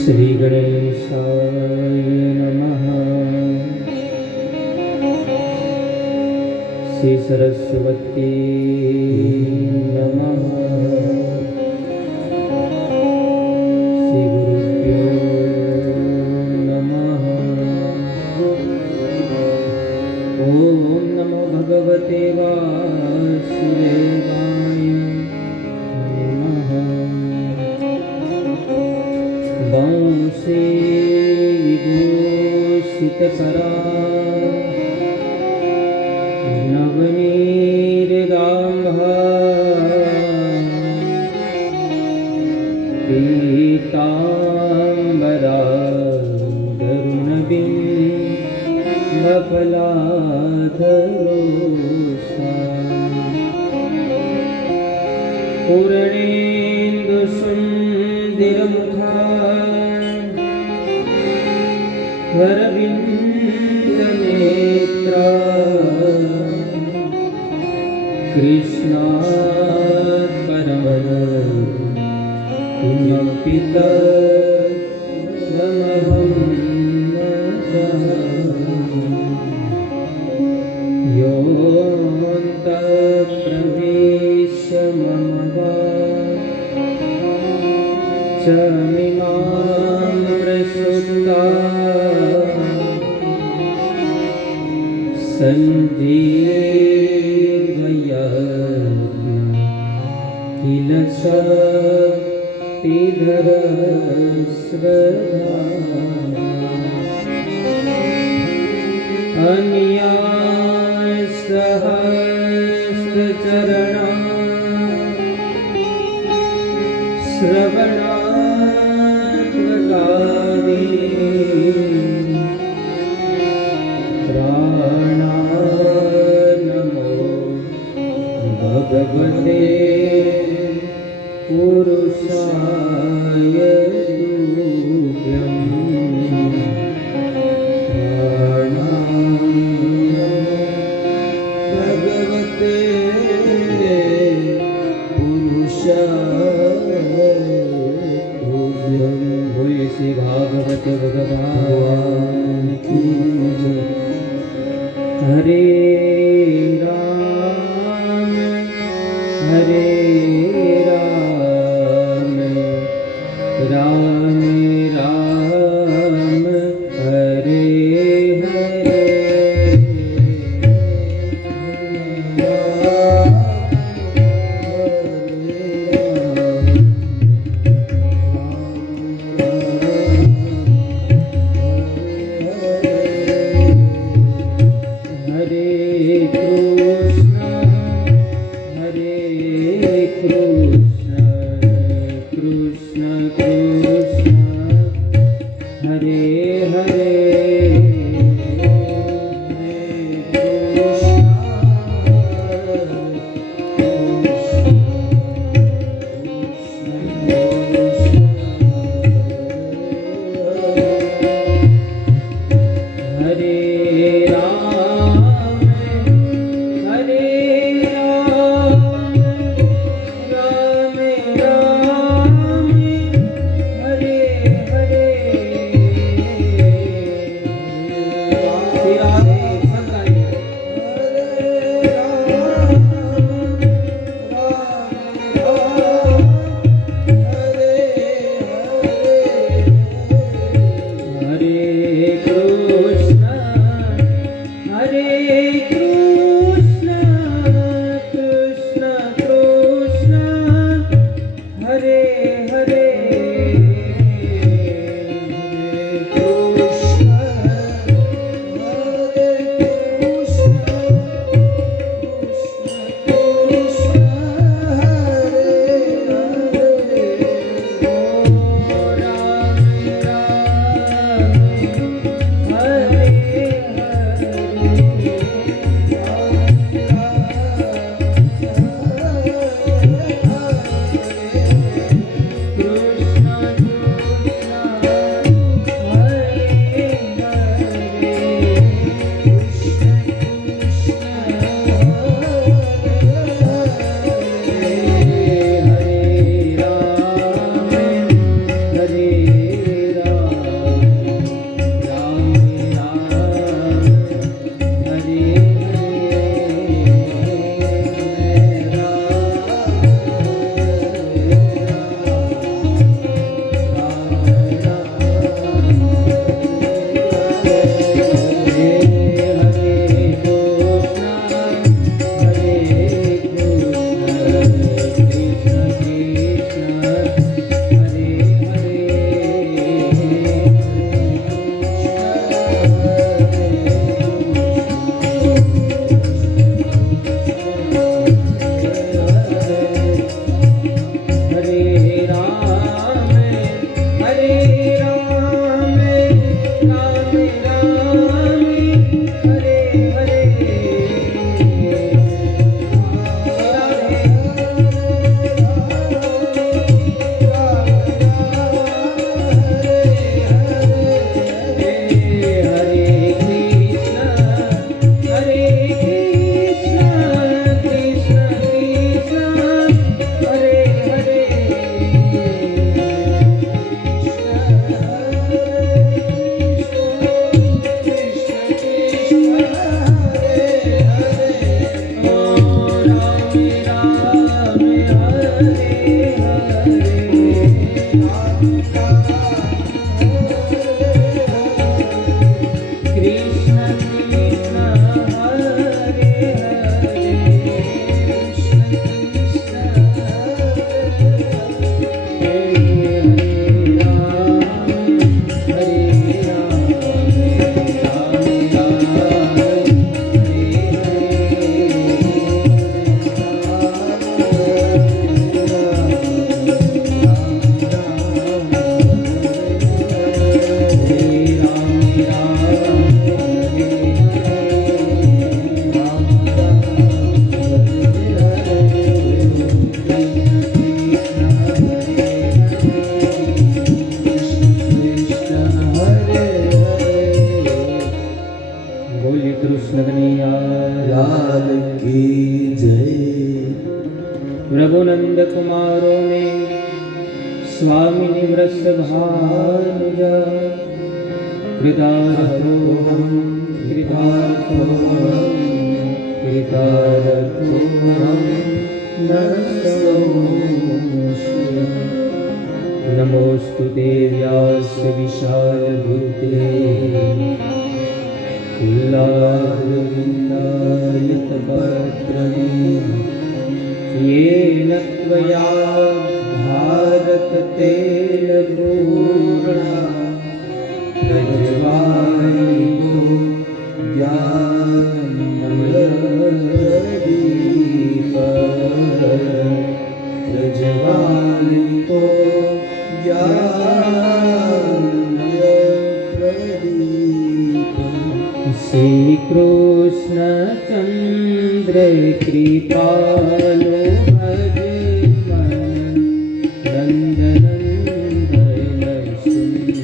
श्री गणेशाय नमः। श्री सरस्वती नमः। श्री गुरुभ्यो नमः। ओम नमो भगवते वासुदेवाय नमः। वंशी विभूषितकरा नवनीरदाम्भा पीताम्बरा दरुणबिम्बफलाधरोषा पूर्णेन्दुसुन्दरमुखा वरविन्दनेत्रा कृष्णात् परमः किमपि तत्त्वमहं न जानामि। योऽन्तः प्रविश्य मम वाचमिमां प्रसुप्ता सञ्जीवयत् किल शक्तिधरस्वधा अन्यायसहस्रचरणा श्रवणात्मकानि प्राणानमो भगवते पुरुषाय तुभ्यं। प्राणानमो भगवते पुरुषाय तुभ्यं। बोलिए श्री भागवत भगवान की जय। हरे राम हरे राम राम राम हरे हरे। Krishna Krishna कुमारों में स्वामी निवृत्त भानुजा कृतार्थोऽहं कृतार्थोऽहं कृतार्थोऽहं न संशयः। नमोऽस्तु ते व्यास विशालबुद्धे कुलारविन्दायतपत्रणे येन त्वया भारततेलपूर्णा प्रज्वालितो ज्ञानमयदीपः प्रज्वालितो श्री कृष्ण चंद्र कृपालो भज मन नंदनंदन सुंदर।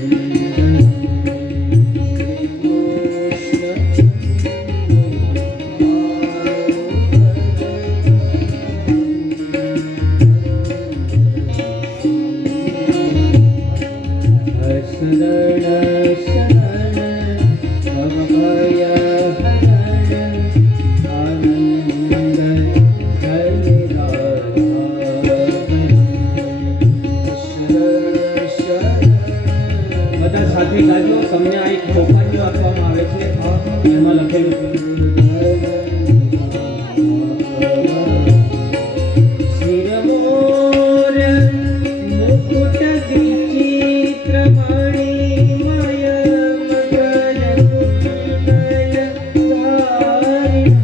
તમને આ એક ચોપાટીઓ આપવામાં આવે છે, એમાં લખેલું છે શિરમોર મુકુટ વિચિત્ર મણિમય મગન કુંડલ ધારિણી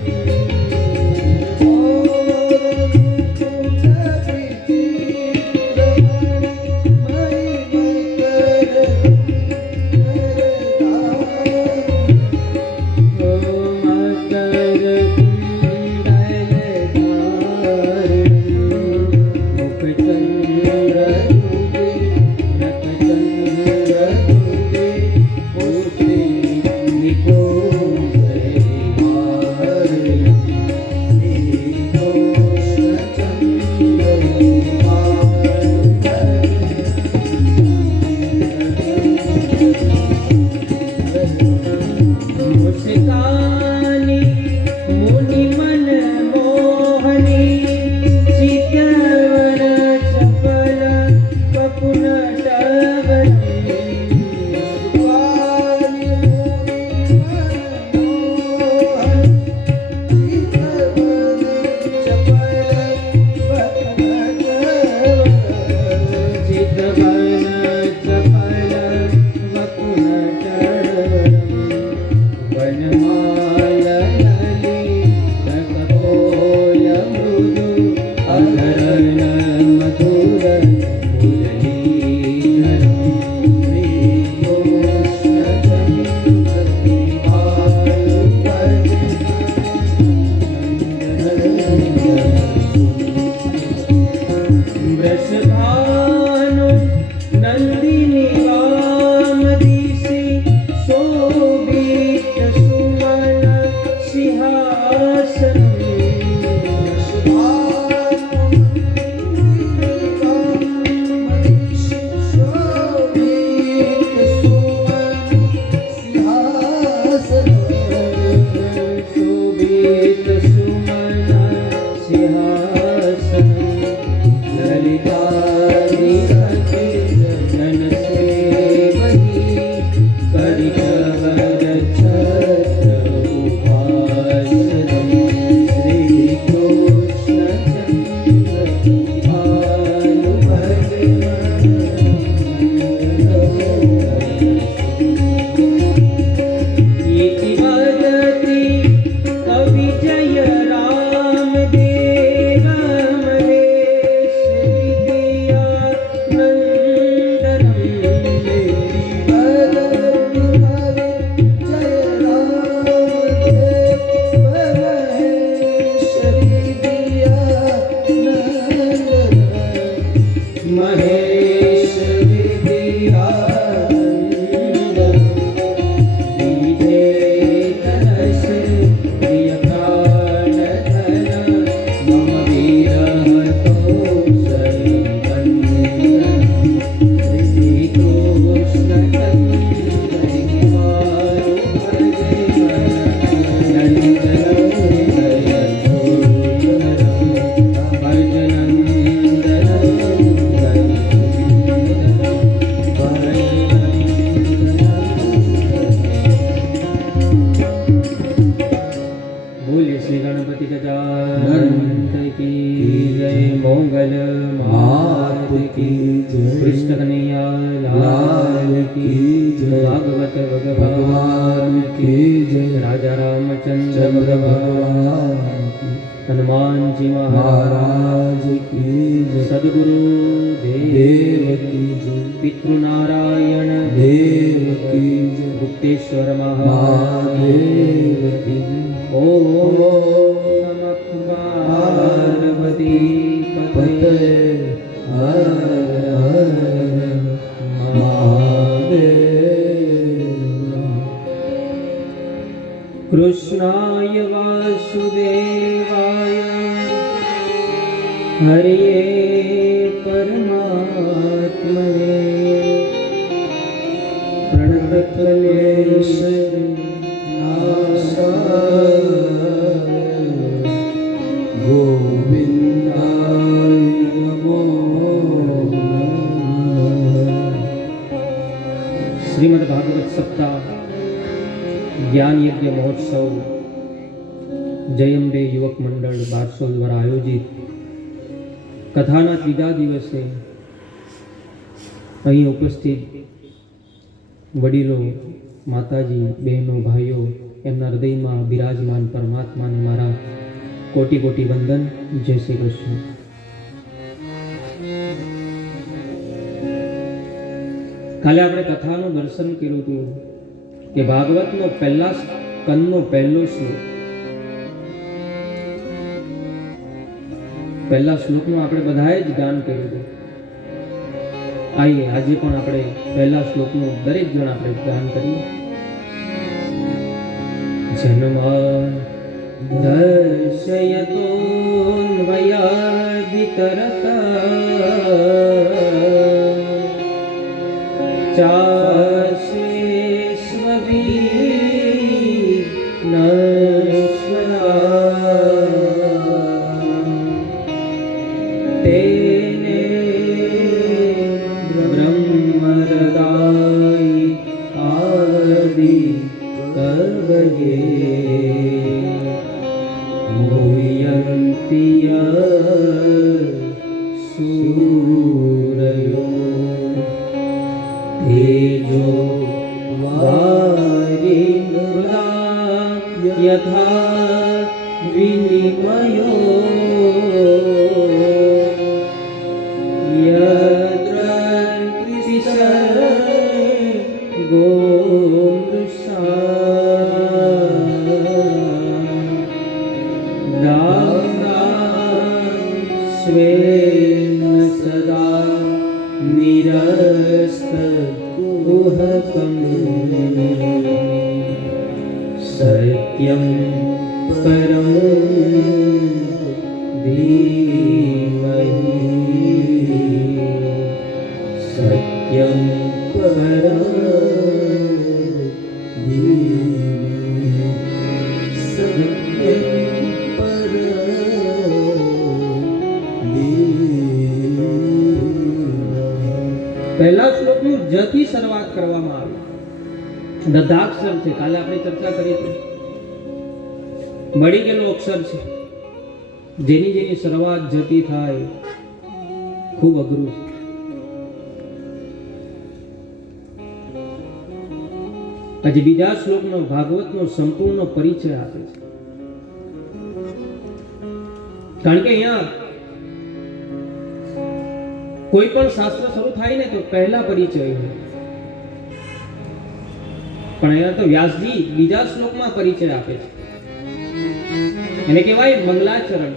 की जय। भागवत भगवान की जय। राजा रामचंद्र भगवान की। हनुमान जी महाराज की जय। सद्गुरु देव की जय। पितृनारायण देव की जय। गुप्तेश्वर महादेव की जय। ओम नमः पार्वती पते हर हर महादेव। कृष्णाय वासुदेवाय हरे परमात्मने प्रणतक्लेश नाशाय गोविंदाय नमो नमः। श्रीमद् भागवत सप्ताह ज्ञान यज्ञ महोत्सव जयंबे युवक मंडल बारसोल द्वारा आयोजित कथाना ત્રીજા દિવસે અહીં ઉપસ્થિત વડીલો, માતાજી, બહેનો, ભાઈઓ, એમના હૃદયમાં બિરાજમાન પરમાત્માને મારા કોટી કોટી વંદન. જય શ્રી કૃષ્ણ. કાલે આપણે કથાનું દર્શન કર્યું હતું કે ભાગવતનો પહેલા સ્કંદનો પહેલો શ્લોક, પહેલા શ્લોકનું આપણે બધાએ જ ગાન કર્યું હતું. આઈએ આજે પણ આપણે પહેલા શ્લોકનું દરેક જણ આપણે ગાન કરીએ. જન્મા દર્શયતો વયાદિતરતા ચાશેષ્વભી નશ્વરા તેને બ્રહ્મરદાય આદિ કવયે મોહયંતિય સૂરયો તેજો વારિમૃદા યથા વિનિમયો यत्र स्वेन सदा निरस्त कुहकं सत्यं परं धीमहि सत्यं परं धीमहि सत्यं પહેલા શ્લોકનું જ થી શરૂઆત કરવામાં આવી. દધાક્ષર છે, કાલે આપણે ચર્ચા કરી હતી. મળી ગયેલો અક્ષર છે, જેની જેની શરૂઆત જતી થાય ખૂબ અઘરું છે. આજે બીજા શ્લોકનો ભાગવતનો સંપૂર્ણ પરિચય આપે છે. કારણ કે અહીંયા કોઈ પણ શાસ્ત્ર શરૂ થાય ને તો પહેલા પરિચય હોય, પણ અહીંયા તો વ્યાસજી બીજા શ્લોકમાં પરિચય આપે છે. એને કહેવાય મંગલાચરણ.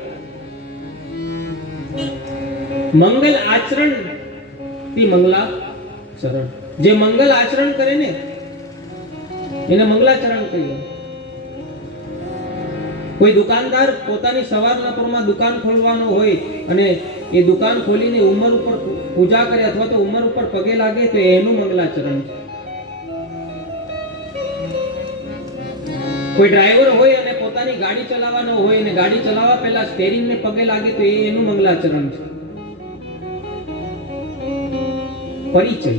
મંગલ આચરણ થી મંગલાચરણ. જે મંગલ આચરણ કરે ને એને મંગલાચરણ કહીએ. કોઈ દુકાનદાર પોતાની સવારના પરમાં દુકાન ખોલવાનો હોય અને એ દુકાન ખોલીને ઉંમર ઉપર પૂજા કરે અથવા તો ઉંમર ઉપર પગે લાગે તો એનું મંગલાચરણ છે. કોઈ ડ્રાઈવર હોય અને પોતાની ગાડી ચલાવવાનો હોય અને ગાડી ચલાવવા પહેલા સ્ટેરિંગ ને પગે લાગે તો એનું મંગલાચરણ છે. પરિચય.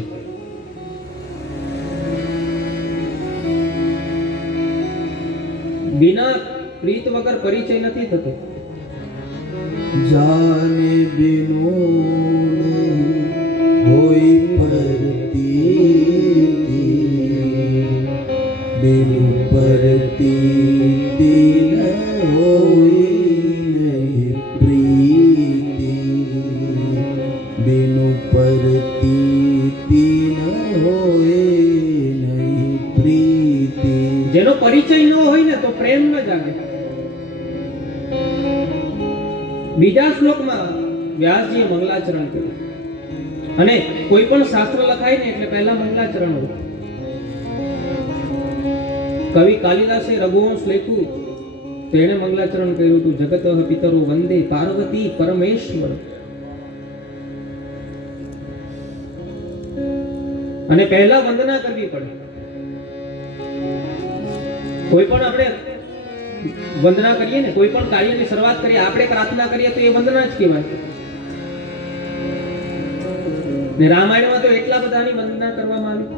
बिना प्रीत वगर परिचय नहीं थतो. जाने बिनु होई परती बिनु परती न होए नहीं प्रीति बिनु परती न होए नहीं प्रीति જેનો પરિચય ન હોય ને તો પ્રેમ ન જાગે. બીજા શ્લોકમાં વ્યાસજીએ મંગલાચરણ કર્યું અને કોઈ પણ શાસ્ત્ર લખાય ને એટલે પહેલા મંગલાચરણ હોય. કવિ કાલિદાસે રઘુવંશ લખ્યું તો એને મંગલાચરણ કર્યું હતું. જગત પિતરો વંદે પાર્વતી પરમેશ્વર. અને પહેલા વંદના કરવી પડે. કોઈ પણ આપણે વંદના કરીએ ને, કોઈ પણ કાર્યની શરૂઆત કરીએ, આપણે પ્રાર્થના કરીએ તો એ વંદના જ કહેવાય. ને રામાયણમાં તો એટલા બધાની વંદના કરવામાં આવી.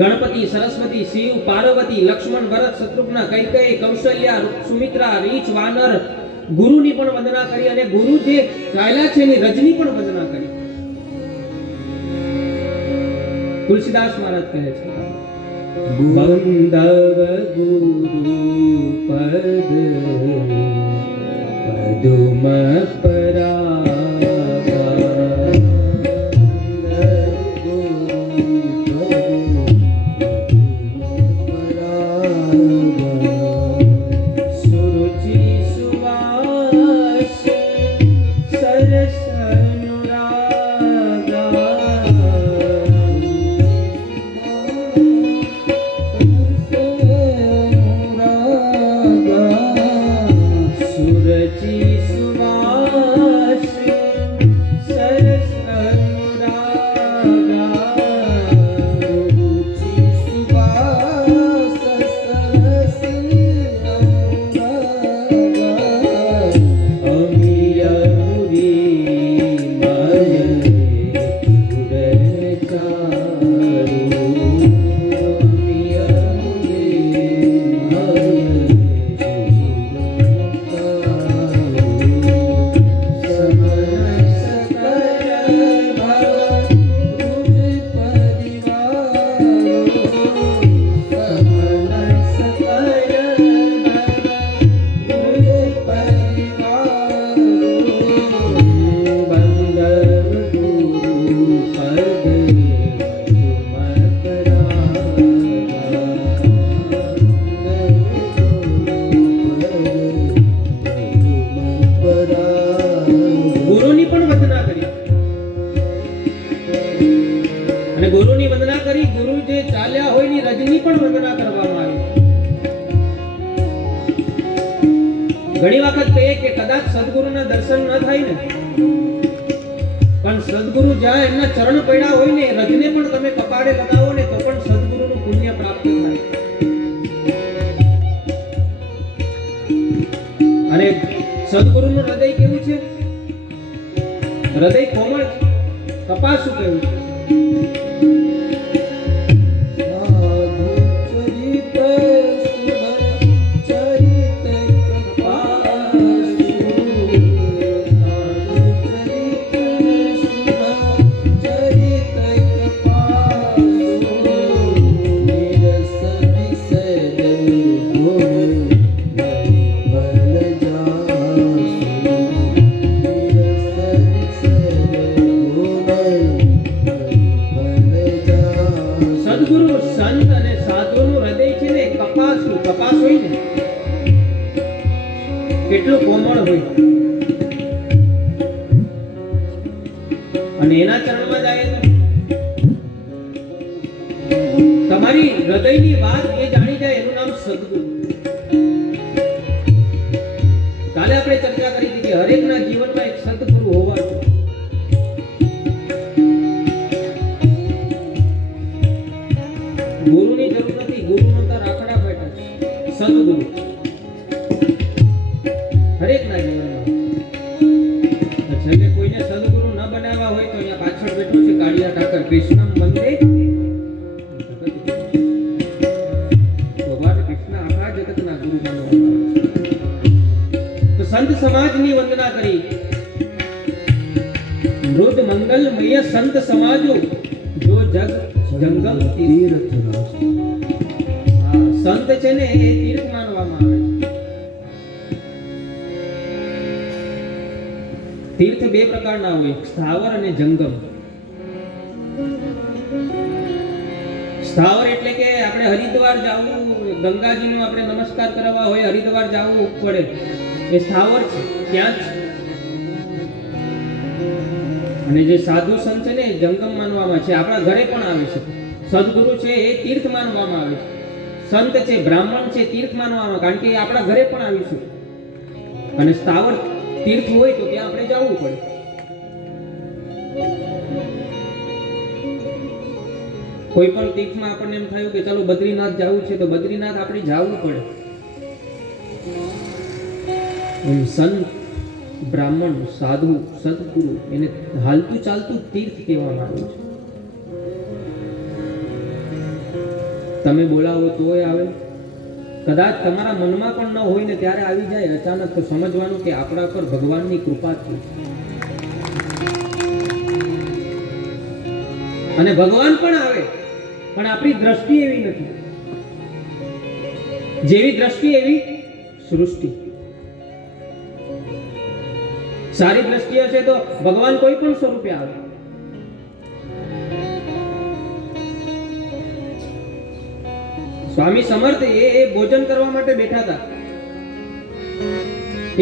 ગણપતિ, સરસ્વતી, શિવ, પાર્વતી, લક્ષ્મણ, ભરત, શત્રુઘ્ન, કૈકેયી, કૌશલ્યા, સુમિત્રા, રીછ, વાનર, ગુરુની પણ વંદના કરી અને ગુરુ જે ગાયલા છે એની રજની પણ વંદના કરી. તુલસીદાસ મહારાજ કહે છે બંદવ ગુરુ પદ પદુમ ઘણી વખત કહીએ કે કદાચ સદગુરુના દર્શન ન થાય ને, પણ સદગુરુ જ્યાં એમના ચરણ પડ્યા હોય ને રજને પણ તમે કપાળે લગાવો ને તો પણ સદગુરુનું પુણ્ય પ્રાપ્ત થાય. અને સદગુરુનું હૃદય કેવું છે? હૃદય કોમળ છે, કપાસું કેવું છે? કેટલું કોમળ હોય અને એના ચરણમાં જાય તો તમારી હૃદયની વાત એ જાણી જાય, એનું નામ સદગુરુ. કાલે આપણે ચર્ચા કરી હતી કે હરેકના જીવનમાં એક સદગુરુ હોવા જોઈએ. ગુરુની જરૂર નથી, ગુરુનો તો રાખડા બેઠા છે. સદગુરુ હરેકના જીવનમાં. છેલ્લે કોઈને સદગુરુ ન બનાવવા હોય તો અહીંયા પાછળ બેઠો છે કાળિયા ઠાકર, કૃષ્ણમ વંદે. ભગવાન કૃષ્ણ આપણા જગતના ગુરુ માનવામાં તો સંત સમાજની વંદના કરી. મૃદ મંગલમય સંત સમાજો જો જગ જંગમ તીર્થ સંત છે ને એ તીર્થ માનવામાં આવે છે. તીર્થ બે પ્રકારના હોય, સ્થાવર અને જંગમ. સ્થાવર એટલે કે આપણે હરિદ્વાર જવું, ગંગાજીનો આપણે નમસ્કાર કરવા હોય, હરિદ્વાર જવું પડે, એ સ્થાવર છે, ત્યાં જ. અને જે સાધુ સંત છે ને એ જંગમ માનવામાં છે, આપણા ઘરે પણ આવે છે. સદગુરુ છે એ તીર્થ માનવામાં આવે છે. સંત છે, બ્રાહ્મણ છે, તીર્થ માનવામાં, કારણ કે એ આપણા ઘરે પણ આવીશું. અને સ્થાવર તીર્થ હોય તો ત્યાં આપણે જવું પડે. કોઈ પણ તીર્થમાં આપણને એમ થયું કે ચાલો બદ્રીનાથ જવું છે તો બદ્રીનાથ આપણે જવું પડે. એમ સંત, બ્રાહ્મણ, સાધુ, સદગુરુ એને હાલતું ચાલતું તીર્થ કહેવામાં આવ્યું છે. તમે બોલાવો તોય આવે, કદાચ તમારા મનમાં પણ ન હોય ને ત્યારે આવી જાય અચાનક, તો સમજવાનું કે આપણા પર ભગવાનની કૃપા થઈ. અને ભગવાન પણ આવે, પણ આપણી દ્રષ્ટિ એવી નથી. જેવી દ્રષ્ટિ એવી સૃષ્ટિ. સારી દ્રષ્ટિ હશે તો ભગવાન કોઈ પણ સ્વરૂપે આવે. સ્વામી સમર્થ એ ભોજન કરવા માટે બેઠા હતા.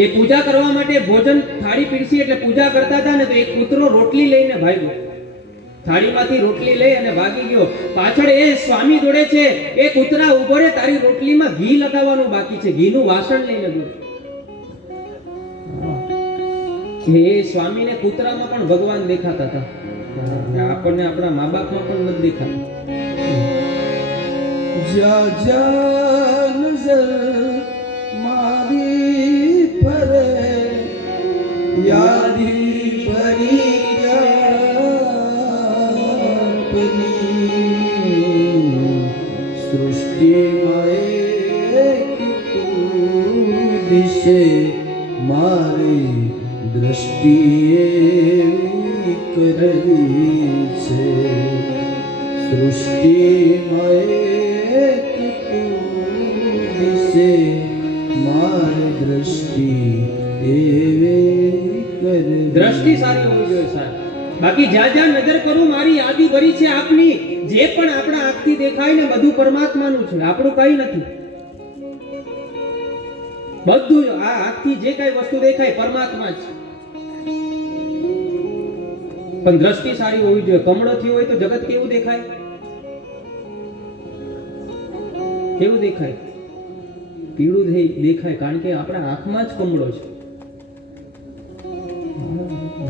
એ પૂજા કરવા માટે ભોજન થાળી પીરસી એટલે પૂજા કરતા હતા ને, તો એક કૂતરો રોટલી લઈને ભાગ્યો. થાળીમાંથી રોટલી લઈ અને ભાગી ગયો. પાછળ એ સ્વામી જોડે છે, એ કૂતરા ઉભો રે, તારી રોટલીમાં ઘી લગાવવાનું બાકી છે, ઘીનું વાસણ લઈને ગયો. એ સ્વામીને કૂતરામાં પણ ભગવાન દેખાતા હતા. આપણને આપણા મા બાપમાં પણ નથી દેખાતા. જ્યાં જ્યાં નજર મારી ફરે, યાદી ભરી સૃષ્ટિમાં એક તું દિશે, મારી દ્રષ્ટિએ કરેલી છે. સૃષ્ટિમાં એક તું દિશે, મારી દ્રષ્ટિ એવી કરે. દ્રષ્ટિ સારી હોવી જોઈએ સાહેબ. બાકી જ્યાં જ્યાં નજર કરું મારી યાદી ભરી છે આપની. જે પણ આપણા આંખથી દેખાય ને બધું પરમાત્માનું છે, આપણું કઈ નથી. બધું આ આંખથી જે કઈ વસ્તુ દેખાય પરમાત્મા છે. પણ દ્રષ્ટિ સારી હોવી જોઈએ. કમળો થયો હોય તો જગત કેવું દેખાય? કેવું દેખાય? પીળું દેખાય, કારણ કે આપણા આંખમાં જ કમળો છે.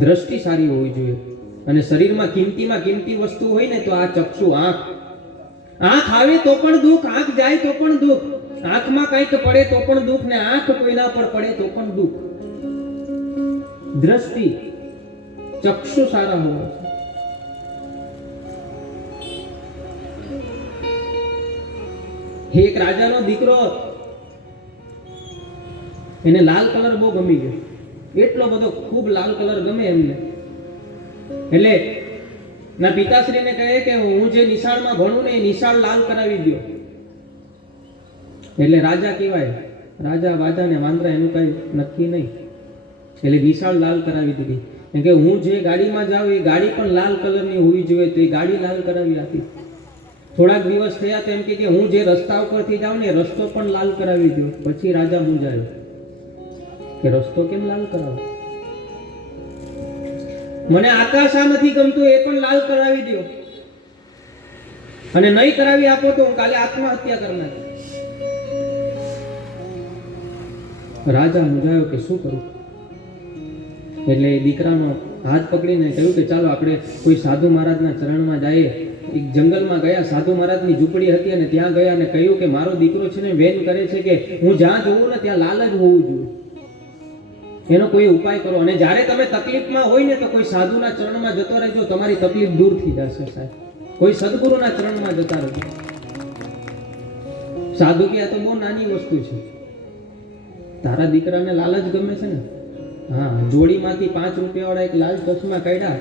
દ્રષ્ટિ સારી હોવી જોઈએ. અને શરીરમાં કિંમતી વસ્તુ હોય ને તો આ ચક્ષુ, આંખ. આંખ આવે તો પણ દુઃખ, આંખ જાય તો પણ દુઃખ. આંખમાં કંઈક પડે તો પણ દુઃખ, ને આંખ કોઈના પર પડે તો પણ દુઃખ. દ્રષ્ટિ, ચક્ષુ સારા હોવા છે. એક રાજાનો દીકરો, એને લાલ કલર બહુ ગમી ગયો. એટલો બધો ખૂબ લાલ કલર ગમે એમને. એટલે ના પિતાશ્રીને કહે કે હું જે નિશાળમાં ભણું ને એ નિશાળ લાલ કરાવી દો. એટલે રાજા કહેવાય, રાજા વાજા ને વાંદરા એનું કઈ નક્કી નહીં. એટલે નિશાળ લાલ કરાવી દીધી. કેમ કે હું જે ગાડીમાં જાઉં એ ગાડી પણ લાલ કલરની હોવી જોઈએ, તો એ ગાડી લાલ કરાવી રાખી. થોડાક દિવસ થયા તો એમ કે હું જે રસ્તા ઉપરથી જાઉં ને એ રસ્તો પણ લાલ કરાવી દો. પછી રાજા મૂંઝાયો કે રસ્તો કેમ લાલ કરાવો? મને આકાશ આ નથી ગમતું, એ પણ લાલ કરાવી દો. અને નહીં કરાવી આપો તો હું કાલે આત્મહત્યા કરનાર. રાજા મૂંઝાયો કે શું કરું? એટલે દીકરાનો હાથ પકડીને કહ્યું કે ચાલો આપણે કોઈ સાધુ મહારાજના ચરણમાં જઈએ. એક જંગલમાં ગયા, સાધુ મહારાજની ઝૂંપડી હતી અને ત્યાં ગયા અને કહ્યું કે મારો દીકરો છે ને વેન કરે છે કે હું જ્યાં જોઉં ને ત્યાં લાલ જ હોવું જોઈએ, એનો કોઈ ઉપાય કરો. અને જ્યારે તમે તકલીફમાં હોય ને તો કોઈ સાધુના ચરણમાં જતો રહેજો, તમારી તકલીફ દૂર થઈ જશે સાહેબ. કોઈ સદગુરુના ચરણમાં જતા રહેજો. સાધુ કે આ તો બહુ નાની વસ્તુ છે. તારા દીકરાને લાલ જ ગમે છે ને? હા, જોડીમાંથી 5 રૂપિયાવાળા એક લાલ ચશ્મા કાઢ્યા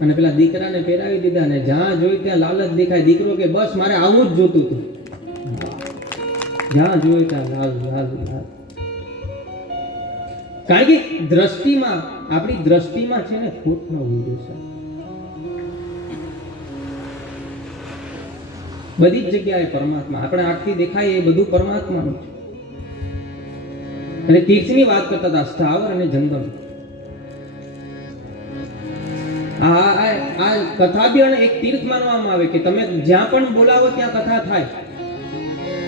અને પેલા દીકરાને પહેરાવી દીધા, અને જ્યાં જોઈ ત્યાં લાલ જ દેખાય. દીકરો કે બસ મારે આવું જ જોતું હતું. જ્યાં જોયે ત્યાં લાલ લાલ લાલ. કારણ કે દ્રષ્ટિમાં, આપણી દ્રષ્ટિમાં છે ને ખોટ ન હોવી જોઈએ. બધી જ જગ્યાએ પરમાત્મા, આપણે આંખથી દેખાય એ બધું પરમાત્માનું છે. અને તીર્થની વાત કરતા હતા, સ્થાવર અને જંગમ. આ કથા બી એક તીર્થ માનવામાં આવે કે તમે જ્યાં પણ બોલાવો ત્યાં કથા થાય.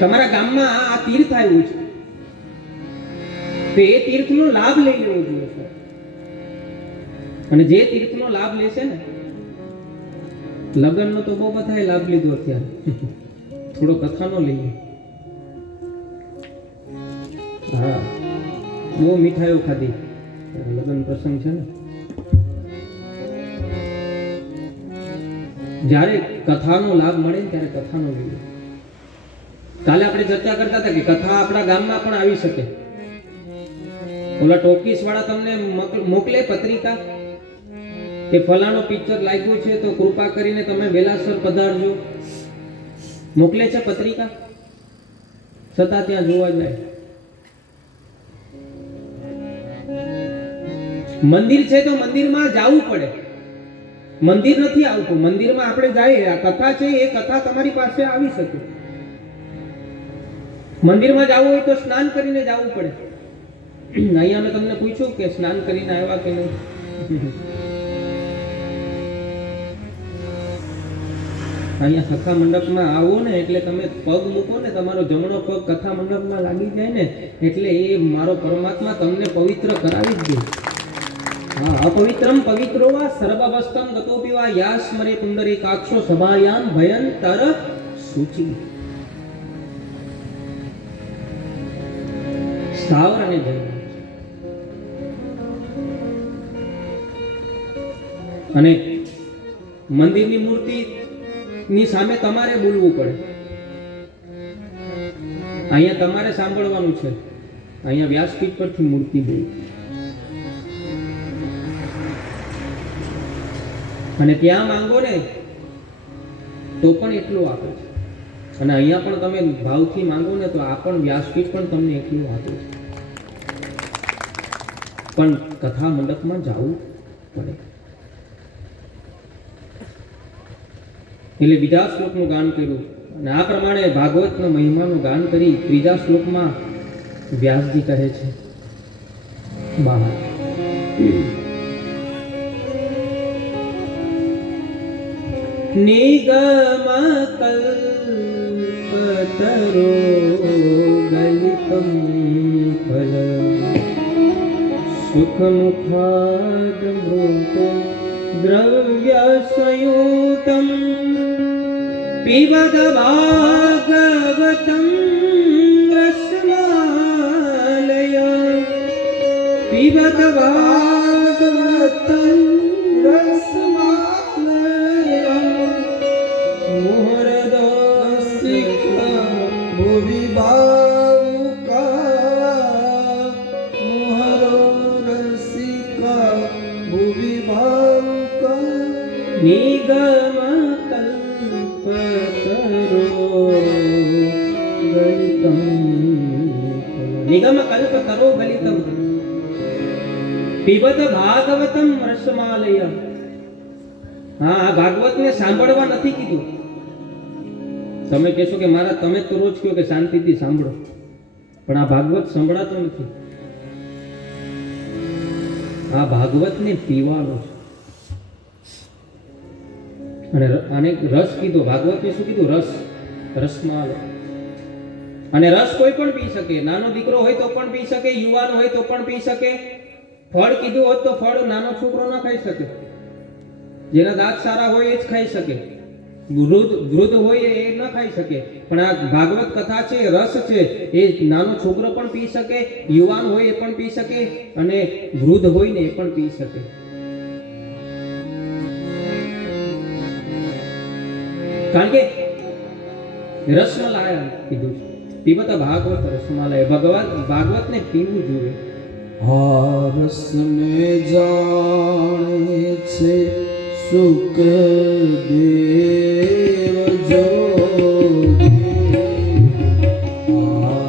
તમારા ગામમાં આ તીર્થ આવ્યું છે તો એ તીર્થનો લાભ લઈ લેવો જોઈએ સર. અને જે તીર્થનો લાભ લેશે ને, લગ્નનો તો બહુ બધાએ લાભ લીધો અત્યારે, થોડો કથાનો લઈએ. હા, બહુ મીઠાઈઓ ખાધી, લગ્ન પ્રસંગ છે ને. જ્યારે કથાનો લાભ મળે ને ત્યારે કથાનો લઈએ. કાલે આપણે ચર્ચા કરતા હતા કે કથા આપણા ગામમાં પણ આવી શકે. ઓલા ટોકીસ વાળા તમને મોકલે પત્રિકા કે ફલાણો પિક્ચર લાગ્યું છે તો કૃપા કરીને તમે વેલાસર પધારજો. મોકલે છે પત્રિકા, છતાં ત્યાં જોવા જાય. મંદિર છે તો મંદિરમાં જવું પડે. મંદિર નથી આવતું, મંદિરમાં આપણે જઈએ, આ કથા છે એ કથા તમારી પાસે આવી શકે. મંદિરમાં જવું હોય તો સ્નાન કરીને જવું પડે. અહીંયા મેં તમને પૂછ્યું કે સ્નાન કરીને આવ્યા કે નહીં. અહીંયા કથા મંડપમાં આવો ને એટલે તમે પગ મૂકો ને, તમારો જમણો પગ કથા મંડપમાં લાગી જાય ને એટલે એ મારો પરમાત્મા તમને પવિત્ર કરાવી જ દે. હા, અપવિત્રમ પવિત્રોવા સર્વવસ્તમ ગતોપિવા યાસ્મરે પુંડરીકાક્ષો સભાયામ ભયંતર સૂચિ. સ્થાવર અને જંગમ. અને મંદિરની મૂર્તિ ની સામે તમારે બોલવું પડે. અહીંયા તમારે સાંભળવાનું છે, અહીંયા વ્યાસપીઠ પરથી મૂર્તિ બોલી. અને ત્યાં માંગો ને તો પણ એટલું આપે છે. અને અહીંયા પણ તમે ભાવથી માંગો ને તો આ પણ વ્યાસપીઠ પણ તમને એટલું આપે છે. પણ કથા મંડપમાં જવું પડે. એટલે બીજા શ્લોકનું ગાન કર્યું અને આ પ્રમાણે ભાગવતના મહિમાનું ગાન કરી ત્રીજા શ્લોકમાં વ્યાસજી કહે છે, બહાર નિગમ કલ્પતરો ગલિતમ ફલ સુખ મુખાદમૃત દ્રવ્ય સંયુતમ પીબદ ભાગવતમ રસમાલય પીબદ ભાગવતમ રસમાલય મુહરદો સિક્ખા ભુવિ ભાવુકા મુહરો રસિકા ભુવિ ભાવુકા નિગમ કલ્પતરો ગલિતમ નિગમ કલ્પતરો ગલિતમ પીબત ભાગવતમ રસમાલય. હા, આ ભાગવતને સાંભળવા નથી કીધું. તમે કહેશો કે મારા તમે તો રોજ કહો કે શાંતિથી સાંભળો, પણ આ ભાગવત સંભળાતો નથી. આ ભાગવતને પીવાનો છે. અને આને રસ કીધો. ભાગવતને શું કીધું? રસ. રસમાં લો. અને રસ કોઈ પણ પી શકે. નાનો દીકરો હોય તો પણ પી શકે, યુવાન હોય તો પણ પી શકે. ફળ કીધું હોત તો ફળ નાનો છોકરો ના ખાઈ શકે. જેના દાંત સારા હોય એ જ ખાઈ શકે. વૃદ્ધ હોય એ ન ખાઈ શકે. પણ આ ભાગવત કથા છે, રસ છે, એ નાનો છોકરો પણ પી શકે, યુવાન હોય એ પણ પી શકે, અને વૃદ્ધ હોય ને એ પણ પી શકે. કારણ કે રસમલાય કીધું છે. પીબત ભાગવત રસમલાય. ભાગવતને પીવું જોઈએ. આ રસ ને જાણે છે સુખદેવ જોગી. આ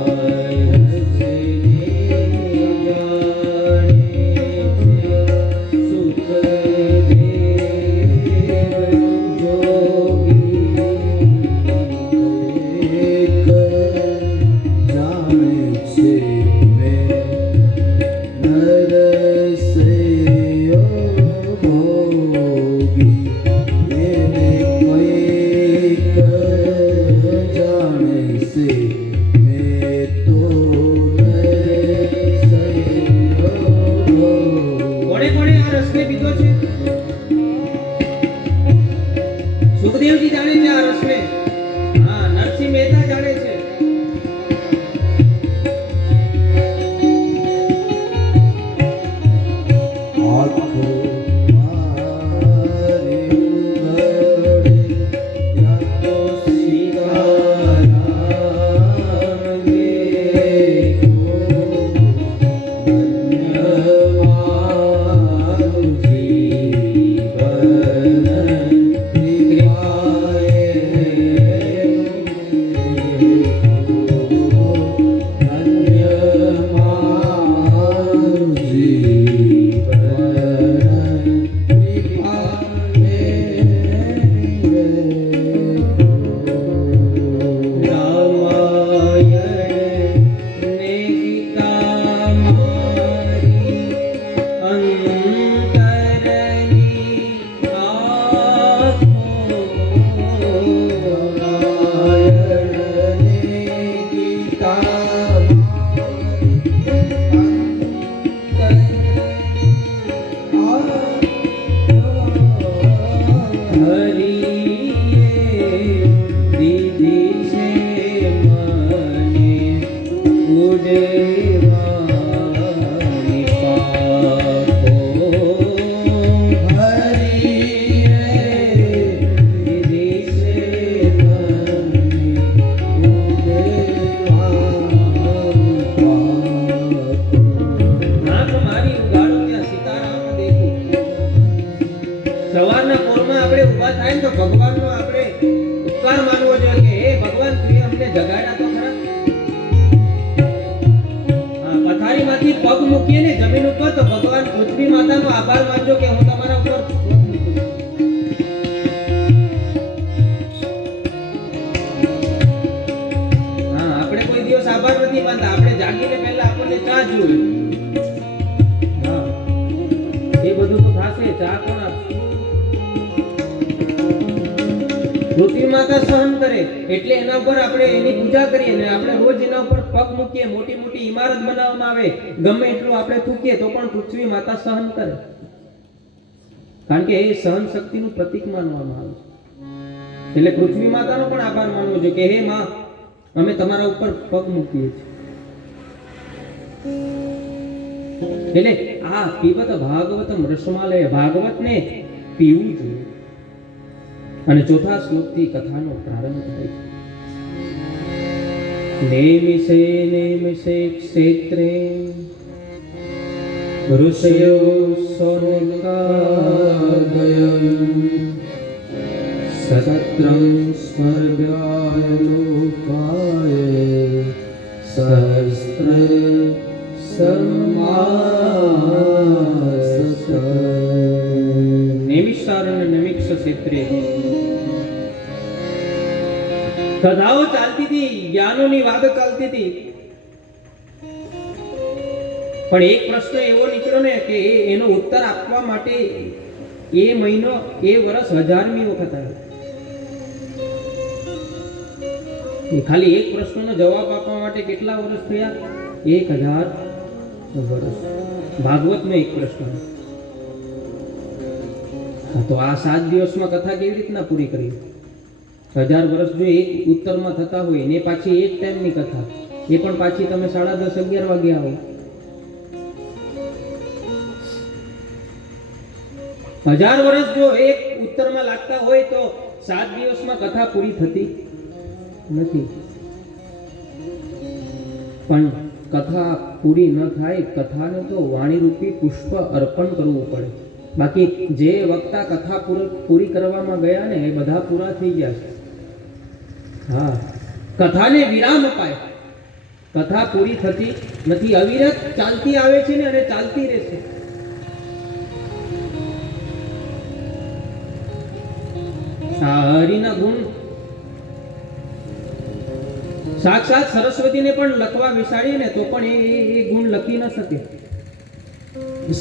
માતાનો આભાર માનજો કે હું તમારા ઉપર હા, આપણે કોઈ દિવસ આભાર નથી માનતા. આપણે જાગીને પહેલા આપણને ચા જોઈએ. હા, એ બધું તો થશે. ચા કોણ આપશે? પૃથ્વી માતા સહન કરે એટલે એના ઉપર આપણે એની પૂજા કરીએ ને આપણે રોજ એના ઉપર પગ મૂકીએ. મોટી મોટી ઇમારત બનાવવામાં આવે, ગમે એટલું આપણે થૂકીએ તો પણ પૃથ્વી માતા સહન કરે, કારણ કે એ સહન શક્તિનું પ્રતીક માનવામાં આવે છે. એટલે પૃથ્વી માતાનો પણ આભાર માનવો જોઈએ કે હે માં, અમે તમારા ઉપર પગ મૂકીએ છીએ. એટલે આ પીવત ભાગવતમ રસમાલય, ભાગવતને પીવું જોઈએ. અને ચોથા શ્લોકથી કથાનો પ્રારંભ થાય છે. નેમિષે નેમિષે ક્ષેત્રે ઋષયો સૌનકાદયં સત્રં સ્વર્ગાય લોકાય સહસ્રે સમાસત. નેમિષારણ્ય નમિક્ષ ક્ષેત્રે કથાઓ ચાલતી હતી, જ્ઞાનોની વાત ચાલતી હતી. પણ એક પ્રશ્ન એવો નીકળ્યો ને કે એનો ઉત્તર આપવા માટે એ મહિનો, એ વર્ષ 1000મી વખત આવ્યો. ખાલી એક પ્રશ્નનો જવાબ આપવા માટે કેટલા વર્ષ થયા? 1000 વર્ષ. ભાગવતનો એક પ્રશ્ન. તો આ 7 દિવસમાં કથા કેવી રીતના પૂરી કરી? 1000 વર્ષ જો એક ઉત્તરમાં થતા હોય ને પાછી એક ટાઈમની કથા, એ પણ પાછી તમે 10:30 11 વાગ્યા આવો. 1000 વર્ષ જો એક ઉત્તરમાં લાગતા હોય તો 7 દિવસમાં કથા પૂરી થતી નથી. પણ કથા પૂરી ન થાય, કથાને તો વાણી રૂપી પુષ્પ અર્પણ કરવું પડે. બાકી જે વક્તા કથા પૂરી કરવામાં ગયા ને એ બધા પૂરા થઈ ગયા છે. હા, કથાને વિરામ અપાય. કથા પૂરી થતી નથી, અવિરત ચાલતી આવે છે ને અને ચાલતી રહેશે. આ હરિના ગુણ સાક્ષાત સરસ્વતીને પણ લખવા વિચારીએ ને તો પણ એ ગુણ લખી ન શકે.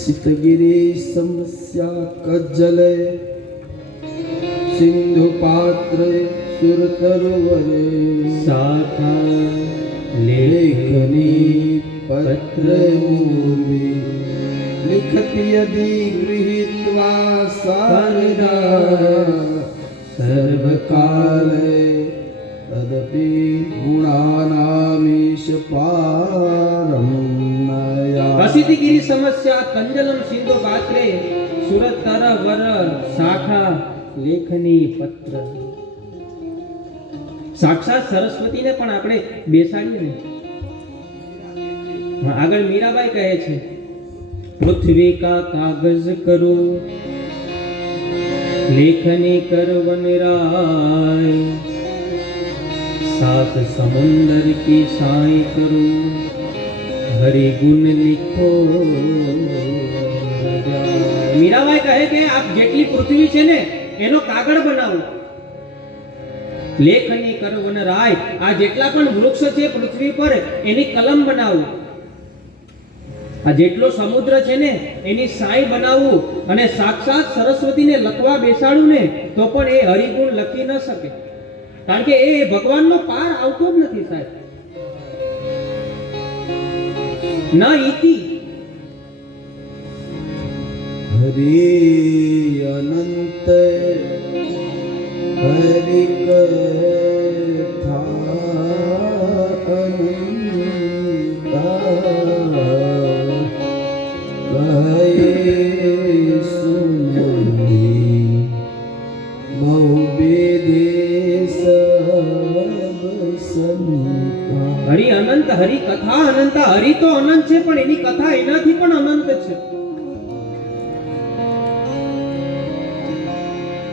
સિતગિરી સમસ્યા કજ્જલે સિંધુ પાત્રે સુરતરુવરે શાખા લેખની પત્ર મૂર્વી લિખતિ યદિ ગૃહીત્વા સારદા સર્વકાલે તદપિ ગુણાનામીશ પારમ નયા. અસિતિગિરી સમસ્યા કંજલમ સિંધુ પાત્રે સુરત તર વર શાખા લેખની પત્ર. સાક્ષાત સરસ્વતીને પણ આપણે બેસાડીએ ને. આગળ મીરાબાઈ કહે છે, પૃથ્વી કા કાગજ કરો लेखनी कर वन राय, सात समुंदर की साई करो, हरि गुण लिखो। મીરાબાઈ કહે કે આપ જેટલી પૃથ્વી છે ને એનો કાગળ બનાવો, લેખની કર વન રાય, આ જેટલા પણ વૃક્ષ છે પૃથ્વી પર એની કલમ બનાવો, આ જેટલો સમુદ્ર છે ને એની સાઈ બનાવવું, અને સાક્ષાત સરસ્વતીને લખવા બેસાડું ને તો પણ એ હરિગુણ લખી ન શકે, કારણ કે એ ભગવાનનો પાર આવતો જ નથી સાહેબ. ન ઈતિ હરિ અનંત હરિ કથા હરિ અનંત, હરિ કથા અનંત. હરિ તો અનંત છે પણ એની કથા એનાથી પણ અનંત છે.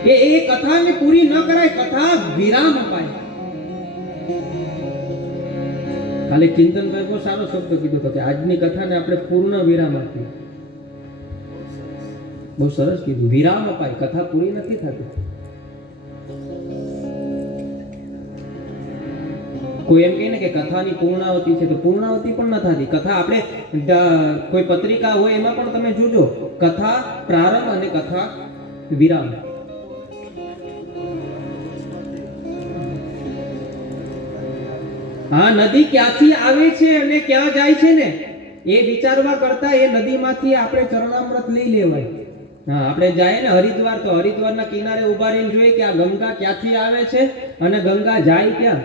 કે એ કથાને પૂરી ન કરાય, કથા વિરામ અપાય. ખાલી ચિંતન કરવો સારો શબ્દ કીધો કે આજની કથાને આપણે પૂર્ણ વિરામ આપીએ. બહુ સરસ કીધું, વિરામ અપાય, કથા પૂરી નથી થતી. કોઈ એમ કહે ને કે કથાની પૂર્ણાવતી છે, તો પૂર્ણાવતી પણ ન થતી. કથા આપણે કોઈ પત્રિકા હોય એમાં પણ તમે જોજો, કથા પ્રારંભ અને કથા વિરામ. હા, નદી ક્યાંથી આવે છે અને ક્યાં જાય છે ને એ વિચારવા કરતા એ નદીમાંથી આપણે ચરણામૃત લઈ લેવાય. હા, આપણે જાય ને હરિદ્વાર, તો હરિદ્વારના કિનારે ઉભા રહીને જોઈએ કે આ ગંગા ક્યાંથી આવે છે અને ગંગા જાય ક્યાં.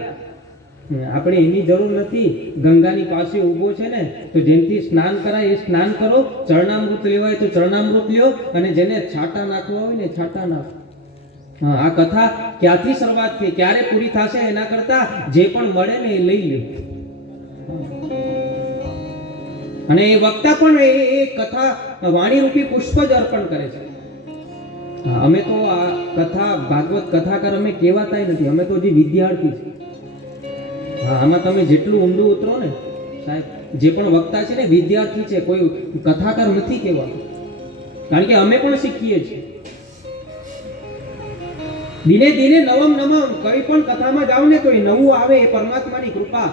આપણે એની જરૂર નથી, ગંગાની પાસે ઊભો છે ને, તો જેમથી સ્નાન કરાય એ સ્નાન કરો, ચરણામૃત લેવાય તો ચરણામૃત લ્યો, અને જેને છાંટા નાખવા હોય ને છાંટા નાખો. હા, આ કથા ક્યાંથી શરૂઆત થઈ, ક્યારે પૂરી થશે એના કરતા જે પણ મળે ને એ લઈ લ્યો. અને એ વક્તા પણ એ કથા વાણી રૂપી પુષ્પ જ અર્પણ કરે છે. હા, અમે તો આ કથા ભાગવત કથાકાર અમે કહેવાતાય નથી, અમે તો જે વિદ્યાર્થી છે. હા, આમાં તમે જેટલું ઊંડું ઉતરો ને સાહેબ, જે પણ વક્તા છે ને વિદ્યાર્થી છે, કોઈ કથાકાર નથી કહેવાતું, કારણ કે અમે પણ શીખીએ છીએ. દિને દિને નવમ નવમ, કઈ પણ કથામાં જાવ ને તો એ નવું આવે, એ પરમાત્માની કૃપા.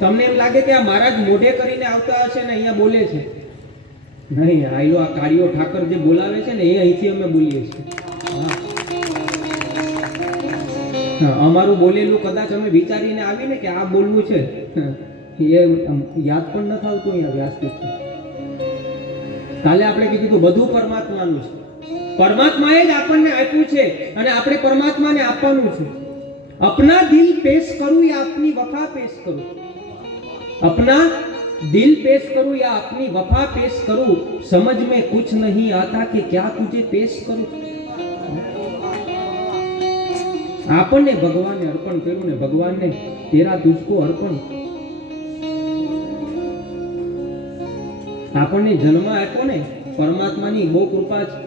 તમને એમ લાગે કે આ મહારાજ મોઢે કરીને આવતા હશે ને અહીંયા બોલે છે, નહીં, આયલો આ કાળિયો ઠાકર જે બોલાવે છે ને એ અહીંથી અમે બોલીએ છીએ. હા, અમારું બોલેલું કદાચ અમે વિચારીને આવીને કે આ બોલવું છે, એ યાદ પણ ન થતું અહીંયા વ્યાસપીઠ. કાલે આપણે કીધું તો બધું પરમાત્માનું છે, પરમાત્માએ જ આપણને આપ્યું છે અને આપણે પરમાત્માને આપવાનું છે. अपना दिल पेश करूं या अपनी वफा पेश करूं, अपना दिल पेश करूं या अपनी वफा पेश करूं, समझ में कुछ नहीं आता कि क्या तुझे पेश करूं. આપણને ભગવાનને અર્પણ કર્યું ને ભગવાનને તેરા તુજકો અર્પણ. આપણને જન્મ આપ્યો ને પરમાત્માની બહુ કૃપા છે.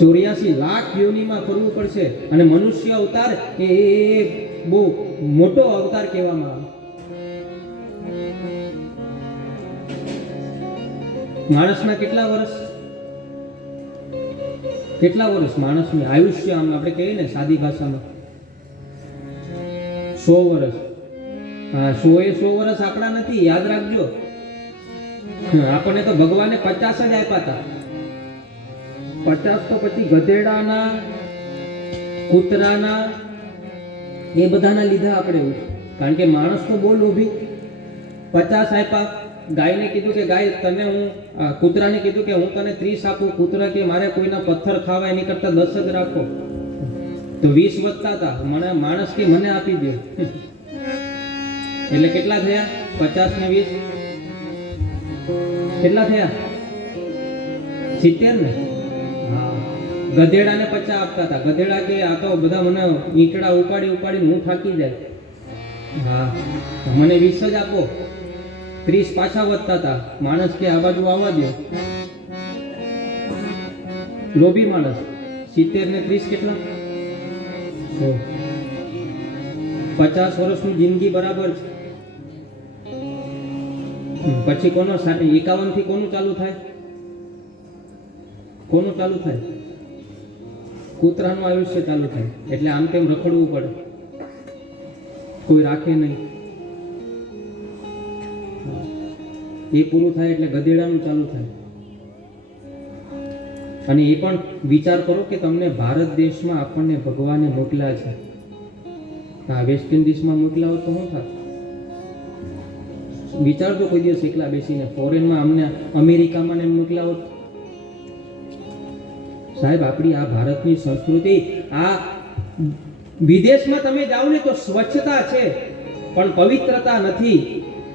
84 લાખ યોનિમાં ફરવું પડશે અને મનુષ્ય અવતાર એ બહુ મોટો અવતાર કહેવામાં આવે. માણસના કેટલા વર્ષ માણસની આયુષ્ય, આમ આપણે કહીએ ને સાદી ભાષામાં 100 વર્ષ. હા, 100 વર્ષ આપણા નથી, યાદ રાખજો. આપણને તો ભગવાને 50 જ આપ્યા હતા. 50 તો પછી ગધેડાના, કૂતરાના, એ બધાના લીધા આપણે, કારણ કે માણસ તો બહુ લોભી. 50 આપ્યા. ગાયને કીધું કે ગાય તને હું, કૂતરાને કીધું કે હું તને 30 આપું. કૂતરા કે મારે કોઈના પથ્થર ખાવા એની કરતા 10 જ રાખો. તો 20 વધતા હતા. માણસ કે મને આપી દો. એટલે કેટલા થયા? 50 ને 20 કેટલા થયા? 70 ને. હા, ગધેડાને 50 આપતા હતા. ગધેડા કે આ તો બધા મને ઈંટડા ઉપાડીને હું થાકી જાય. હા, મને 20 જ આપો. 30 પાછા વધતા હતા. માણસ કે આ બાજુ આવવા દો. લોભી માણસ. 70 ને 30 કેટલા? 50 વર્ષની જિંદગી બરાબર છે. પછી કોનો 51 થી કોનું ચાલુ થાય? કૂતરાનું આયુષ્ય ચાલુ થાય. એટલે આમ તેમ રખડવું પડે, કોઈ રાખે નહીં. એ પૂરું થાય એટલે ગધેડાનું ચાલુ થાય. અને એ પણ વિચાર કરો કે તમને ભારત દેશમાં આપણને ભગવાને મોકલ્યા છે. હા, વેસ્ટ ઇન્ડિઝમાં મોકલ્યા હોત તો શું થાત? વિચારજો કોઈ દિવસ એકલા બેસીને. ફોરેનમાં અમને અમેરિકામાં ને મોકલ્યા હોત. સાહેબ, આપણી આ ભારતની સંસ્કૃતિ, આ વિદેશમાં તમે જાઓ ને તો સ્વચ્છતા છે પણ પવિત્રતા નથી,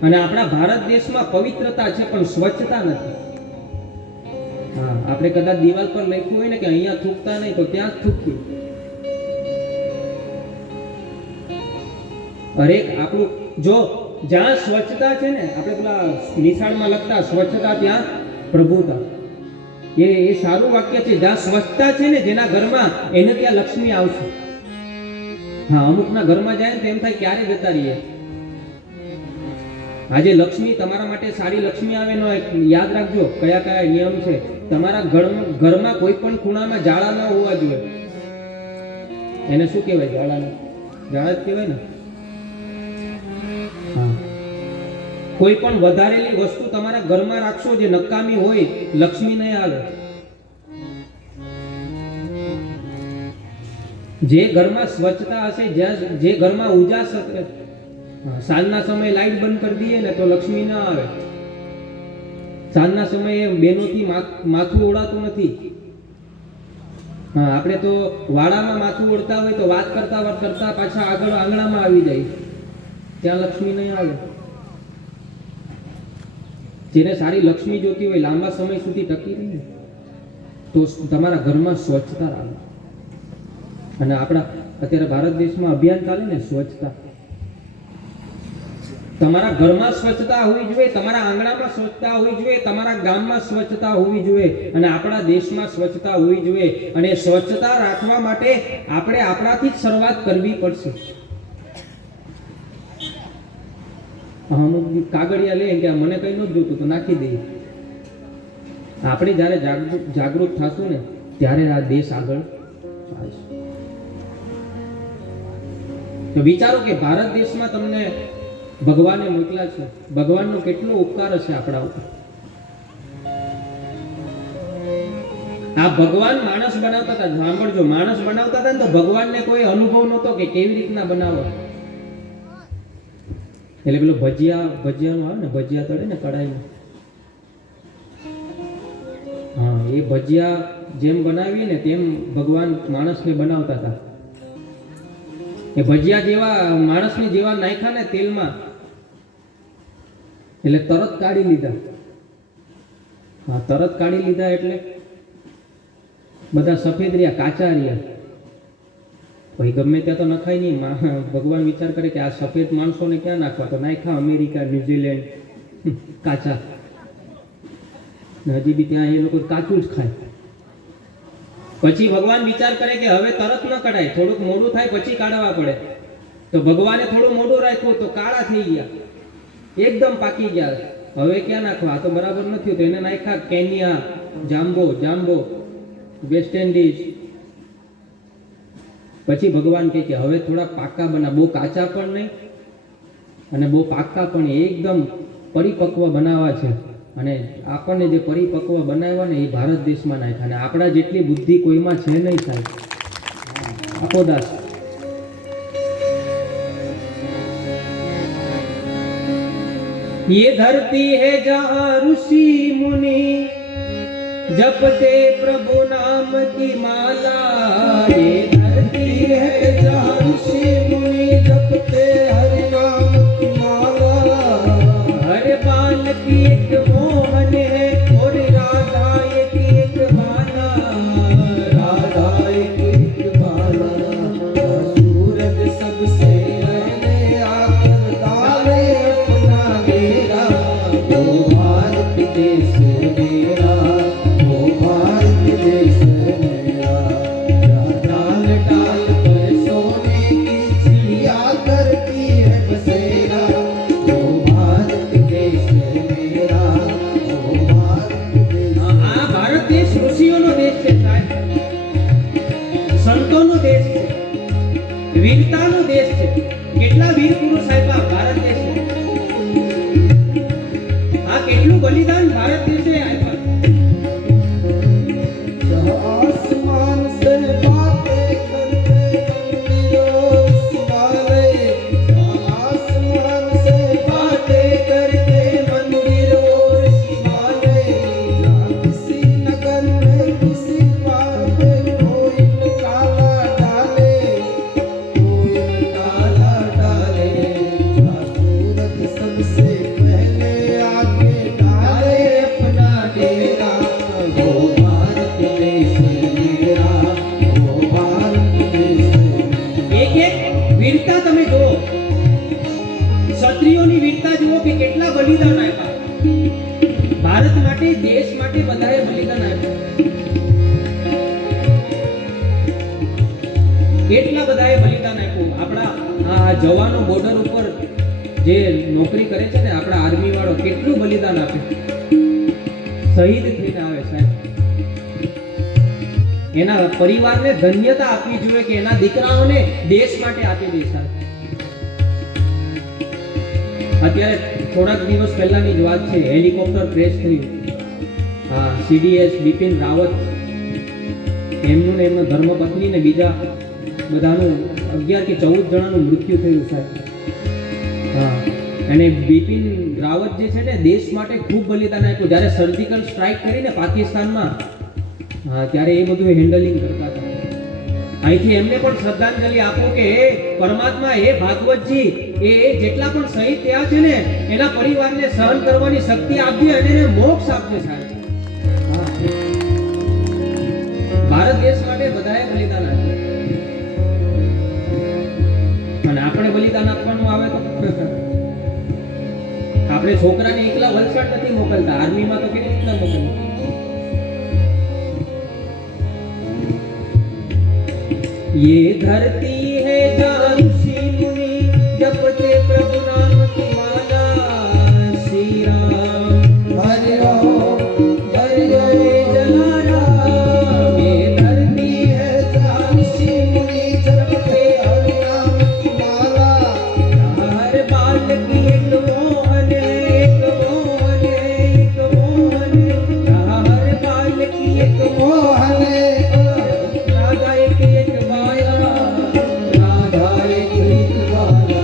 અને આપણા ભારત દેશમાં પવિત્રતા છે પણ સ્વચ્છતા નથી. હા, આપણે કદાચ દિવાલ પર લખ્યું હોય ને કે અહીંયા થૂકતા નહીં, તો ત્યાં જ થૂક્યું. હરેક આપણું જો જ્યાં સ્વચ્છતા છે ને, આપણે પેલા નિશાળમાં લખતા સ્વચ્છતા ત્યાં પ્રભુતા, એ સારું વાક્ય છે. જ્યાં સ્વચ્છતા છે ને જેના ઘરમાં, એને ત્યાં લક્ષ્મી આવશે. હા, અમુકના ઘરમાં જાય તો એમ થાય ક્યારે જતા રહીએ. આજે લક્ષ્મી તમારા માટે સારી લક્ષ્મી આવે નો એક યાદ રાખજો કયા કયા નિયમ છે. તમારા ઘરમાં કોઈ પણ ખૂણામાં જાળા ન હોવા જોઈએ. એને શું કહેવાય? જાળા જ કહેવાય ને. હા, કોઈ પણ વધારેલી વસ્તુ તમારા ઘરમાં રાખશો જે નકામી હોય, લક્ષ્મી નહીં આવે. જે ઘરમાં સ્વચ્છતા હશે, જે ઘરમાં ઉજાસ હશે, સાંજના સમયે લાઈટ બંધ કરી દઈએ ને તો લક્ષ્મી ના આવે. સાંજના સમયે બેનોથી માથું ઓળાતું નથી. હા, આપણે તો વાડામાં માથું ઓળતા હોય તો વાત કરતા પાછા આગળ આંગણામાં આવી જાય, ત્યાં લક્ષ્મી નહીં આવે. જેને સારી લક્ષ્મી જોતી હોય, લાંબા સમય સુધી ટકી રહે તો તમારા ઘરમાં સ્વચ્છતા આવે. અને આપણા અત્યારે ભારત દેશમાં અભિયાન ચાલે ને સ્વચ્છતા. તમારા ઘરમાં સ્વચ્છતા હોવી જોઈએ, તમારા આંગણામાં સ્વચ્છતા હોવી જોઈએ, તમારા ગામમાં સ્વચ્છતા હોવી જોઈએ અને આપણા દેશમાં સ્વચ્છતા હોવી જોઈએ. અને સ્વચ્છતા રાખવા માટે આપણે આપણાથી જ શરૂઆત કરવી પડશે. અમુક કાગળિયા લે કે મને કઈ નથી જોતું તો નાખી દઈએ. આપણે જ્યારે જાગૃત થશું ને ત્યારે આ દેશ આગળ ચાલશે. તો વિચારો કે ભારત દેશમાં તમને ભગવાને મોકલ્યા છે. ભગવાનનો કેટલો ઉપકાર હશે આપણા ઉપર. આ ભગવાન માણસ બનાવતા હતા. સાંભળજો, માણસ બનાવતા હતા ને તો ભગવાનને કોઈ અનુભવ નહોતો કે કેવી રીતના બનાવવા. એટલે પેલો ભજીયાનું આવે ને, ભજીયા તળે ને કડાઈમાં, હા, એ ભજીયા જેમ બનાવીએ ને તેમ ભગવાન માણસને બનાવતા હતા. એ ભજીયા જેવા માણસને જેવા નાખ્યા ને તેલમાં એટલે તરત કાઢી લીધા. હા, તરત કાઢી લીધા એટલે બધા સફેદ રહ્યા, કાચા રહ્યા. ભાઈ ગમે ત્યાં તો નખાય નહીં. ભગવાન વિચાર કરે કે આ સફેદ માણસોને ક્યાં નાખવા, તો નાખ્યા અમેરિકા, ન્યુઝીલેન્ડ, કાચા. હજી બી ત્યાં એ લોકો કાચું જ ખાય. પછી ભગવાન વિચાર કરે કે હવે તરત ન કઢાય, થોડુંક મોડું થાય પછી કાઢવા પડે. તો ભગવાને થોડું મોડું રાખ્યું તો કાળા થઈ ગયા, એકદમ પાકી ગયા. હવે ક્યાં નાખવા? આ તો બરાબર નથી. તો એને નાખ્યા કેન્યા, જાંબો, વેસ્ટ ઇન્ડિઝ. પછી ભગવાન કહે કે હવે થોડા પાકા બના, બહુ કાચા પણ નહીં અને બહુ પાકા પણ, એકદમ પરિપક્વ બનાવવા છે. અને આપણને જે પરિપક્વ બનાવ્યા ને એ ભારત દેશમાં નાખ્યા. અને આપણા જેટલી બુદ્ધિ કોઈમાં છે નહીં સાહેબ. આપો દાસ. ये धरती है जहाँ ऋषि मुनि जपते प्रभु नाम की माला. ये धरती है जहाँ ऋषि मुनि जपते हरि नाम की माला. हर बाल की एक मोहन है और राधा एक बाला. राधा एक बाला. सूरज सबसे रहने आकर डाले अपना डेरा. वो भारत देश मेरा, वो भारत देश मेरा. डाल डाल पर सोने की चिड़िया करती है बसेरा. वो भारत देश मेरा, वो भारत देश. આ ભારત દેશ ઋષિઓનો દેશ છે સાહેબ, સંતોનો દેશ છે, વીરતાનો દેશ છે. કેટલા વીર પુરુષ આપ્યા ભારત દેશ. આ કેટલું બલિદાન ભારત દેશે આપ્યા. आसमान से बातें करते मंदिरों सिवाले. आसमान से बातें करते मंदिरों सिवाले. किसी नगर में किसी द्वार पे कोई काला डाले, कोई काला डाले. सूरज सबसे पहले आके डाले अपना डेरा. वो भारत देश मेरा, वो भारत देश मेरा. એક એક વીરતા તમે જુઓ, ક્ષત્રિયોની વીરતા જુઓ કે કેટલા બલિદાન આપ્યા ભારત માટે, દેશ માટે. બધાએ બલિદાન આપ્યું. કેટલા બધાએ બલિદાન આપ્યું. આપણા આ જવાનો બોર્ડર ઉપર જે નોકરી કરે છે ને આપણા આર્મી વાળો કેટલું બલિદાન આપે, શહીદ થઈને આવે સાહેબ. એના પરિવારને ધન્યતા આપવી જોઈએ કે એના દીકરાઓને દેશ માટે આપી દે સાહેબ. અત્યારે થોડાક દિવસ પહેલાની જ વાત છે, હેલિકોપ્ટર ક્રેશ થયું. હા, સીડીએસ બિપિન રાવત એમનું ને એમના ધર્મપત્ની ને બીજા બધાનું 11 કે 14 જણાનું મૃત્યુ થયું સાહેબ. હા, અને બિપિન રાવત જે છે ને દેશ માટે ખૂબ બલિદાન આપ્યું. જ્યારે સર્જિકલ સ્ટ્રાઇક કરીને પાકિસ્તાનમાં, હા, ત્યારે એ બધું હેન્ડલિંગ કરતા હતા. અહીંથી એમને પણ શ્રદ્ધાંજલિ આપો કે હે પરમાત્મા, હે ભાગવતજી, એ જેટલા પણ શહીદ થયા છે ને એના પરિવારને સહન કરવાની શક્તિ આપજે અને એને મોક્ષ આપજે સાહેબ. હા, ભારત દેશ માટે બધાએ બલિદાન આપ્યું અને આપણે બલિદાન આપવાનું આવે તો આપણે છોકરાને એકલા વલસાડ નથી મોકલતા, આર્મીમાં તો કેવી રીતના મોકલીએ. ये धरती है जहाँ ऋषि मुनि जपते प्रभु नाम की माला. श्री राम हरि ओम हरि जय ओम जलाराम. ये धरती है जहाँ ऋषि मुनि जपते हरि नाम की माला. हर बाल की एक मोहन है, एक मोहन है, एक मोहन है. हर बाल की एक मोहन राधा एक माया, राधा एक बाला.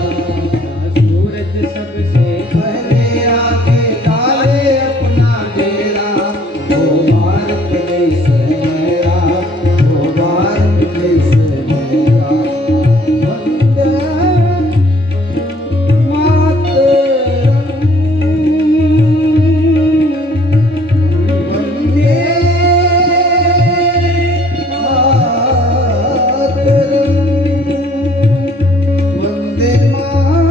सूरज सबसे पहले आके डाले अपना डेरा. वो भारत देश है मेरा, वो भारत देश है मेरा. वंदे मातरम, वंदे मातरम, वंदे मातरम,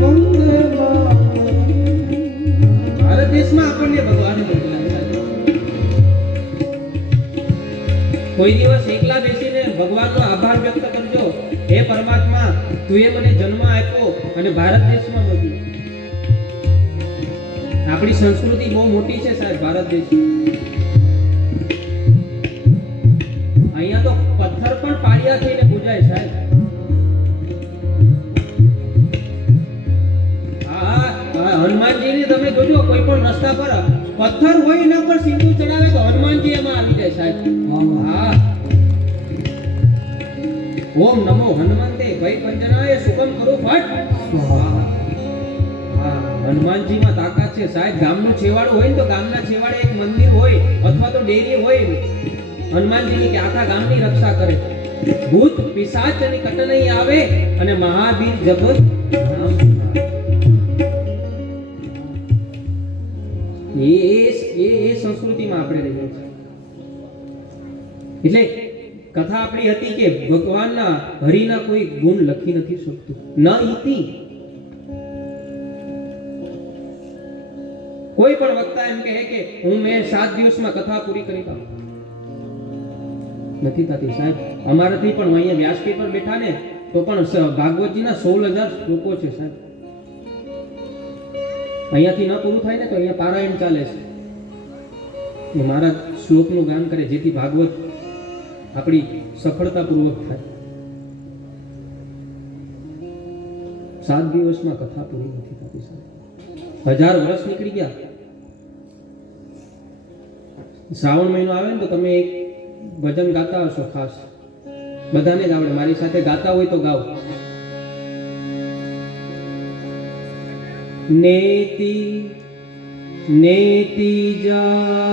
वंदे मातरम. ભારત દેશમાં આપણને ભગવાને મોકલ્યા છે. કોઈ દિવસ એકલા બેસીને ભગવાનનો આભાર વ્યક્ત કરજો, હે પરમાત્મા, તુએ મને જન્મ આપ્યો અને ભારત દેશમાં મોકલ્યો. આપણી સંસ્કૃતિ બહુ મોટી છે સાહેબ. ભારત દેશ અહીંયા તો પથ્થર પણ પાળિયા થઈને પૂજાય સાહેબ. હા, હનુમાનજીને તમે જોજો, કોઈ પણ રસ્તા પર પથ્થર હોય એના પર સિંદૂર ચડાવે તો હનુમાનજી એમાં આવી જાય સાહેબ. હા, ઓમ નમો હનુમંતે ભય પંજનાય સુગમ કરો ફટ. હા, હનુમાનજીમાં તાકાત છે સાહેબ. ગામનું છેવાડું હોય ને તો ગામના છેવાડે એક મંદિર હોય અથવા તો ડેરી હોય હનુમાનજીની, કે આખા ગામની રક્ષા કરે. ભૂત પિશાચ અને કટ નહીં આવે અને મહાવીર જગત નામ એ સંસ્કૃતિમાં આપણે રહીએ છીએ. એટલે કથા આપણી હતી કે ભગવાનના હરિના કોઈ ગુણ લખી નથી શકતું. ન ઇતિ કોઈ પણ વક્તા એમ કહે કે મેં 7 દિવસમાં કથા પૂરી કરી દઉં, નથી થતી સાહેબ. અમારાથી પણ અહીંયા વ્યાસપીઠ પર બેઠા ને તો પણ ભાગવતજીના 16,000 શ્લોકો છે સાહેબ. અહીંયાથી ન પૂરું થાય ને તો અહીંયા પારાયણ ચાલે છે. એ મારા શ્લોકનું ગાન કરે જેથી ભાગવત આપણી સફળતાપૂર્વક થાય. 7 દિવસમાં કથા પૂરી નથી થતી સાહેબ. 1000 વર્ષ નીકળી ગયા. શ્રાવણ મહિનો આવે ને તો તમે એક ભજન ગાતા હશો ખાસ, બધાને જ આવડે. મારી સાથે ગાતા હોય તો ગાઓ. નેતિ નેતિ જા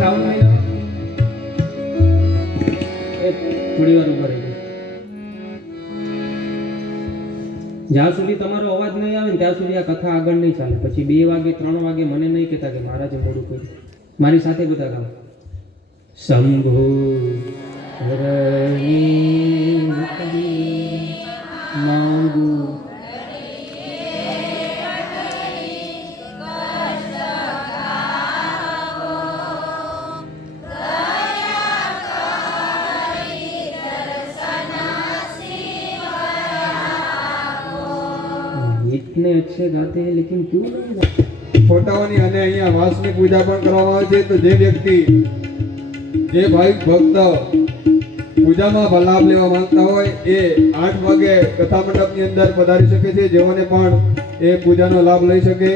ખાવાનું લઈ આવો. થોડી વાર ઉભા રહી જ્યાં સુધી તમારો અવાજ નહીં આવે ને ત્યાં સુધી આ કથા આગળ નહીં ચાલે. પછી 2 વાગે 3 વાગે મને નહીં કહેતા કે મહારાજે મોડું કર્યું. મારી સાથે બધા ગાઓ. શંભો હરની મુક્તિ માંગુ इतने अच्छे गाते हैं लेकिन क्यों नहीं गाते? ફોટાઓની અને અહીંયા વાસની પૂજા પણ કરવામાં આવે છે. તો જે વ્યક્તિ જે ભાઈ ભક્ત પૂજામાં લાભ લેવા માંગતા હોય એ 8 વાગે કથા મંડપની અંદર પધારી શકે છે. જેઓને પણ એ પૂજાનો લાભ લઈ શકે.